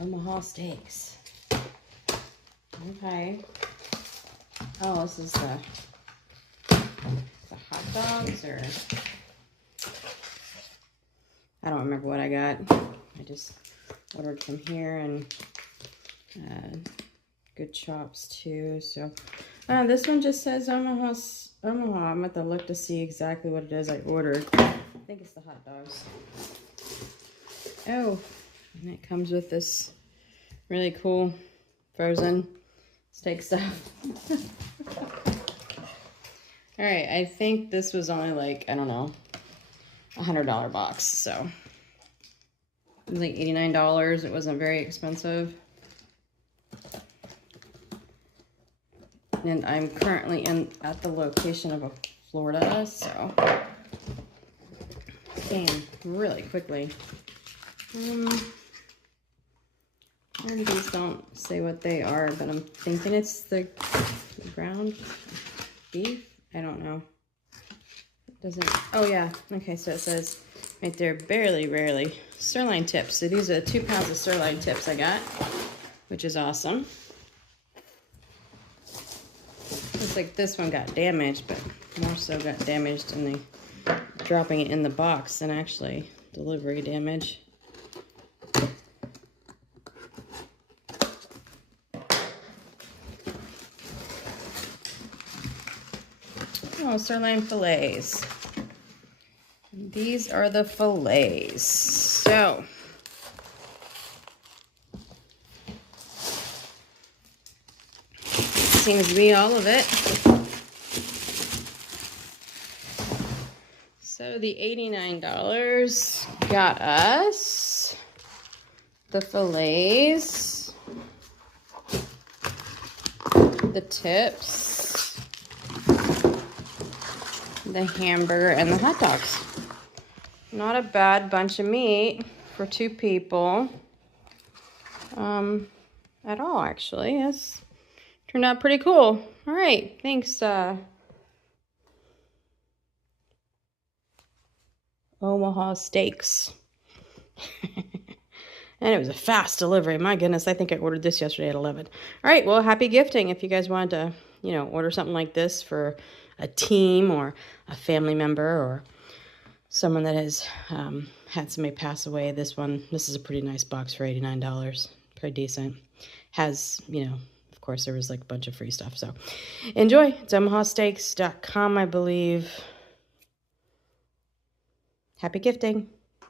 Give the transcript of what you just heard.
Omaha steaks. Okay. Oh, this is the hot dogs, or I don't remember what I got. I just ordered from here, and good chops too. So this one just says Omaha. I'm going to look to see exactly what it is I ordered. I think it's the hot dogs. Oh, and it comes with this really cool frozen steak stuff. All right, I think this was only like, I don't know, $100 box. So it was like $89. It wasn't very expensive. And I'm currently at the location of Florida, so came really quickly. And these don't say what they are, but I'm thinking it's the ground beef. I don't know. It doesn't. Oh yeah. Okay, so it says right there, barely sirloin tips. So these are 2 pounds of sirloin tips I got, which is awesome. Looks like this one got damaged, but more so got damaged in the dropping it in the box than actually delivery damage. Oh, sirloin fillets. And these are the fillets. So seems to be all of it. So the $89 got us the fillets, the tips, the hamburger, and the hot dogs. Not a bad bunch of meat for 2 people at all, actually. Yes. Turned out pretty cool. All right, thanks, Omaha Steaks. And it was a fast delivery. My goodness, I think I ordered this yesterday at 11. All right, well, happy gifting. If you guys wanted to, you know, order something like this for a team or a family member or someone that has had somebody pass away, this is a pretty nice box for $89. Pretty decent. Has, you know, of course, there was like a bunch of free stuff. So enjoy. It's omahasteaks.com, I believe. Happy gifting.